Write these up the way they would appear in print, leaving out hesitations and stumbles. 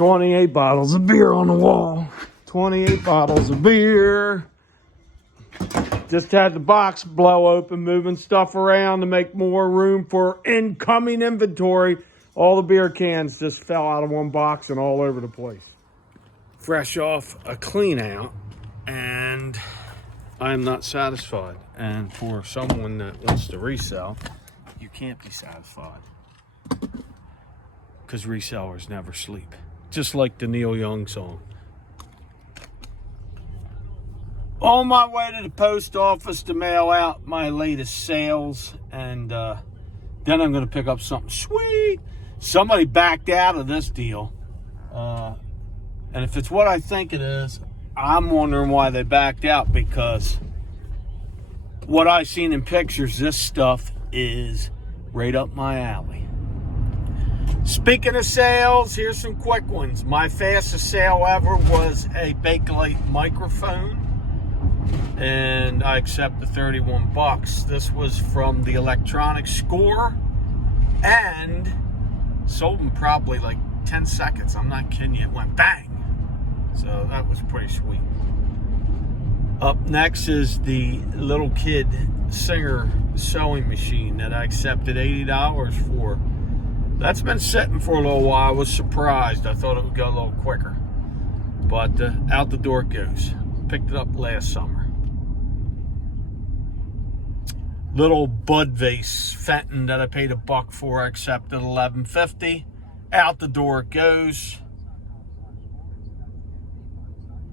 28 bottles of beer on the wall. 28 bottles of beer. Just had the box blow open, moving stuff around to make more room for incoming inventory. All the beer cans just fell out of one box and all over the place. Fresh off a clean out, and I'm not satisfied. And for someone that wants to resell, you can't be satisfied, because resellers never sleep. Just like the Neil Young song. On my way to the post office to mail out my latest sales, and then I'm going to pick up something sweet. Somebody backed out of this deal, and if it's what I think it is, I'm wondering why they backed out, because what I've seen in pictures, this stuff is right up my alley. Speaking of sales, here's some quick ones. My fastest sale ever was a Bakelite microphone, and I accept the 31 bucks. This was from the Electronic Score, and sold in probably like 10 seconds. I'm not kidding you. It went bang. So that was pretty sweet. Up next is the little kid Singer sewing machine that I accepted $80 for. That's been sitting for a little while. I was surprised. I thought it would go a little quicker. But out the door it goes. Picked it up last summer. Little Bud vase Fenton that I paid $1 for. I accepted $11.50. Out the door it goes.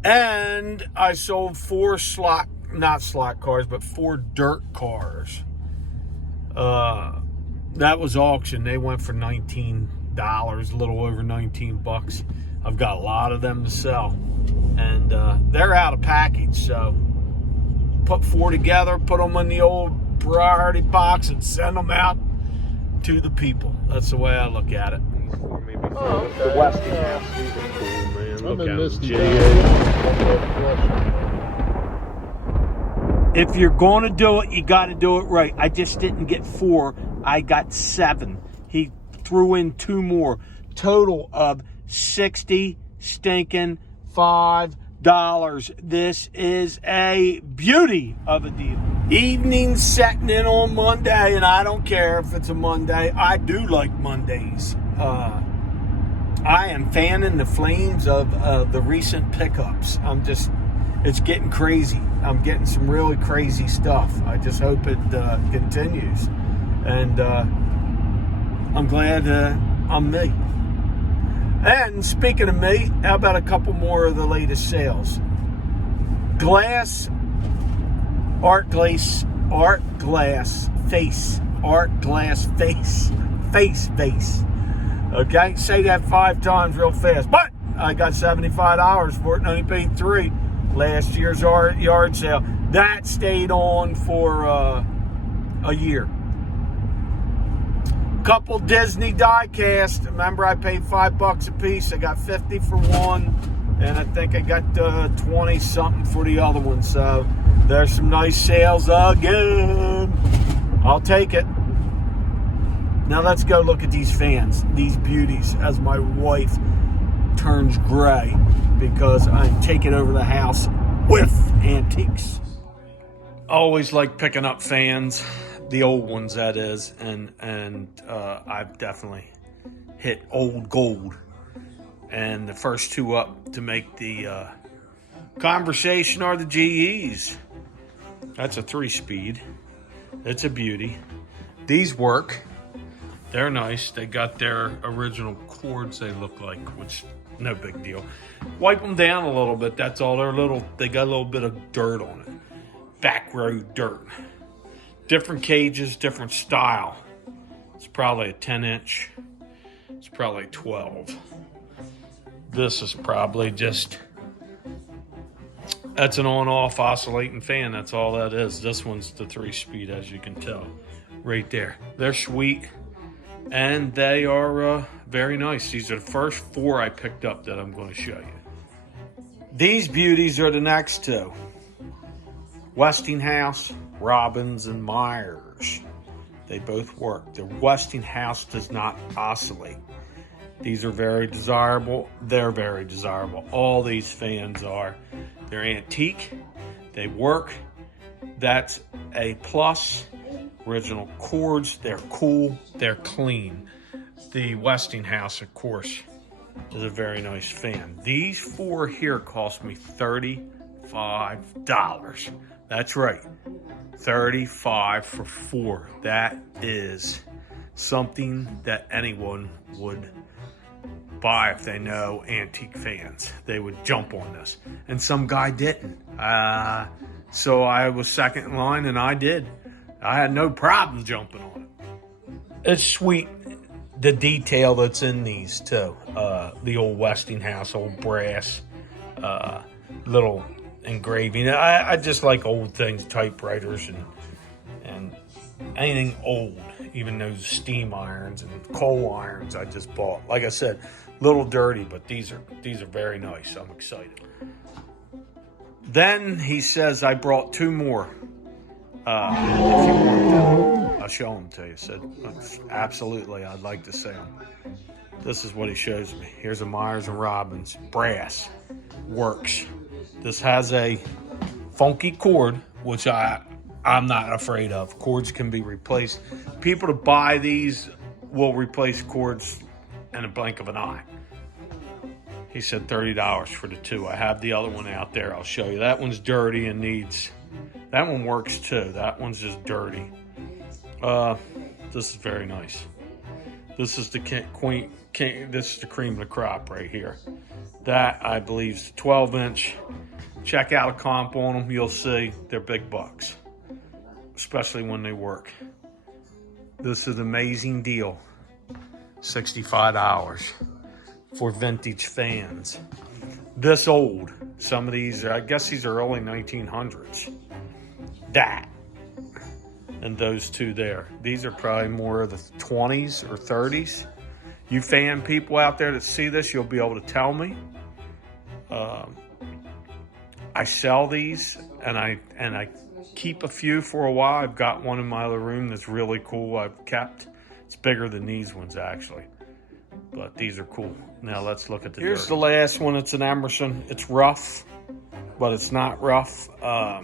And I sold 4 not slot cars, but 4 dirt cars. That was auction. They went for $19, a little over 19 bucks. I've got a lot of them to sell, and they're out of package. So put 4 together, put them in the old priority box, and send them out to the people. That's the way I look at it. The Westinghouse. These are cool, man. Look at them. If you're going to do it, you got to do it right. I just didn't get 4. I got 7. He threw in 2 more. Total of $60 stinking $5. This is a beauty of a deal. Evening setting in on Monday, and I don't care if it's a Monday. I do like Mondays. I am fanning the flames of the recent pickups. It's getting crazy. I'm getting some really crazy stuff. I just hope it continues. And I'm glad I'm me. And speaking of me, how about a couple more of the latest sales? Art glass face vase. Okay, say that 5 times real fast. But I got $75 for it and only paid $3. Last year's yard sale. That stayed on for a year. Couple Disney die cast. Remember, I paid $5 a piece. I got 50 for one, and I think I got 20 something for the other one. So there's some nice sales again. I'll take it. Now let's go look at these fans, these beauties, as my wife turns gray because I'm taking over the house with antiques. Always like picking up fans, the old ones that is, and I've definitely hit old gold. And the first 2 up to make the conversation are the GEs. That's a 3-speed. It's a beauty. These work. They're nice. They got their original cords, they look like, which no big deal. Wipe them down a little bit. That's all. They got a little bit of dirt on it. Back row dirt. Different cages, different style. It's probably a 10-inch. It's probably 12. This is probably just, that's an on-off oscillating fan. That's all that is. This one's the 3-speed, as you can tell. Right there. They're sweet. And they are very nice. These are the first 4 I picked up that I'm going to show you. These beauties are the next 2. Westinghouse, Robbins, and Myers. They both work. The Westinghouse does not oscillate. These are very desirable. They're very desirable. All these fans are. They're antique. They work. That's a plus. Original cords. They're cool. They're clean. The Westinghouse, of course, is a very nice fan. These four here cost me $35. That's right. 35 for four. That is something that anyone would buy if they know antique fans. They would jump on this. And some guy didn't. So I was second in line and I did. I had no problem jumping on it. It's sweet, the detail that's in these too. The old Westinghouse, old brass, little engraving. I just like old things, typewriters and anything old, even those steam irons and coal irons I just bought. Like I said, little dirty, but these are very nice. I'm excited. Then he says I brought two more. If you want them, I'll show them to you. Said absolutely, I'd like to see them. This is what he shows me. Here's a Myers and Robbins brass, works. This has a funky cord, which I'm not afraid of. Cords can be replaced. People to buy these will replace cords in a blink of an eye. He said $30 for the two. I have the other one out there. I'll show you. That one's dirty and needs... That one works too. That one's just dirty. This is very nice. This is the this is the cream of the crop right here. That, I believe, is 12-inch. Check out a comp on them. You'll see they're big bucks, especially when they work. This is an amazing deal. $65 for vintage fans. This old. Some of these, I guess these are early 1900s. That. And those two there. These are probably more of the 20s or 30s. You fan people out there that see this, you'll be able to tell me. I sell these and I keep a few for a while. I've got one in my other room that's really cool I've kept. It's bigger than these ones actually. But these are cool. Now let's look at the Here's dirty. The last one. It's an Emerson. It's rough, but it's not rough. I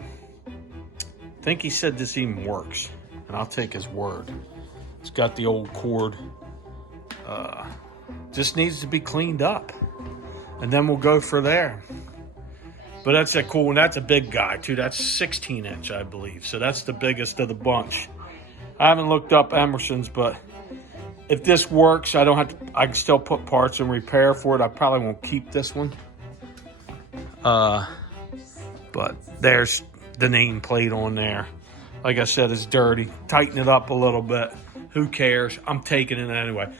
think he said this even works, and I'll take his word. It's got the old cord. Just needs to be cleaned up, and then we'll go for there. But that's a cool one. That's a big guy too. That's 16-inch, I believe. So that's the biggest of the bunch. I haven't looked up Emerson's, but if this works, I can still put parts and repair for it. I probably won't keep this one. But there's the nameplate on there. Like I said, it's dirty. Tighten it up a little bit. Who cares? I'm taking it anyway.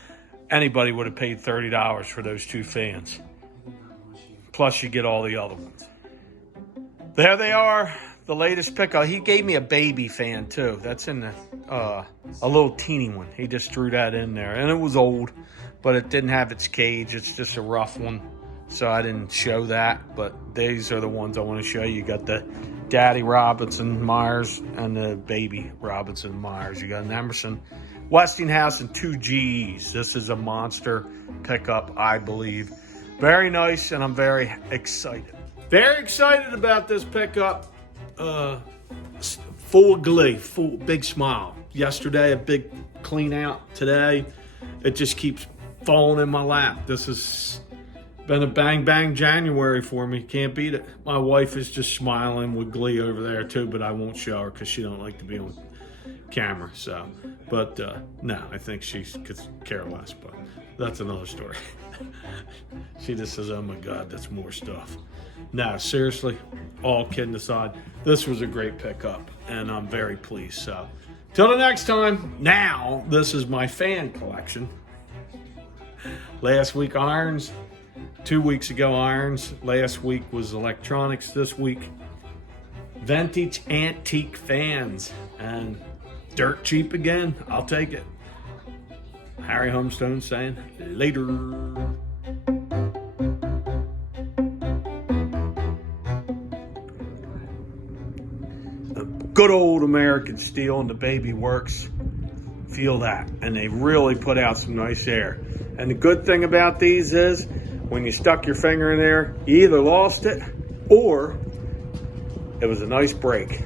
Anybody would have paid $30 for those two fans. Plus you get all the other ones. There they are. The latest pickup. He gave me a baby fan too. That's in the a little teeny one. He just threw that in there, and it was old, but it didn't have its cage. It's just a rough one, so I didn't show that. But these are the ones I want to show you. You got the Daddy Robinson Myers and the baby Robinson Myers. You got an Emerson, Westinghouse, and two GEs. This is a monster pickup, I believe. Very nice, and I'm very excited. Very excited about this pickup. Full glee, full big smile. Yesterday, a big clean out. Today, it just keeps falling in my lap. This has been a bang bang January for me. Can't beat it. My wife is just smiling with glee over there too, but I won't show her because she don't like to be on camera. So, but no, I think she could care less. But that's another story. She just says, "Oh my God, that's more stuff." No, seriously, all kidding aside, this was a great pickup, and I'm very pleased. So, till the next time, now, this is my fan collection. Last week, irons. 2 weeks ago, irons. Last week was electronics. This week, vintage antique fans. And dirt cheap again. I'll take it. Harry Homestone saying, later. Good old American steel, and the baby works. Feel that. And they really put out some nice air. And the good thing about these is when you stuck your finger in there, you either lost it or it was a nice break.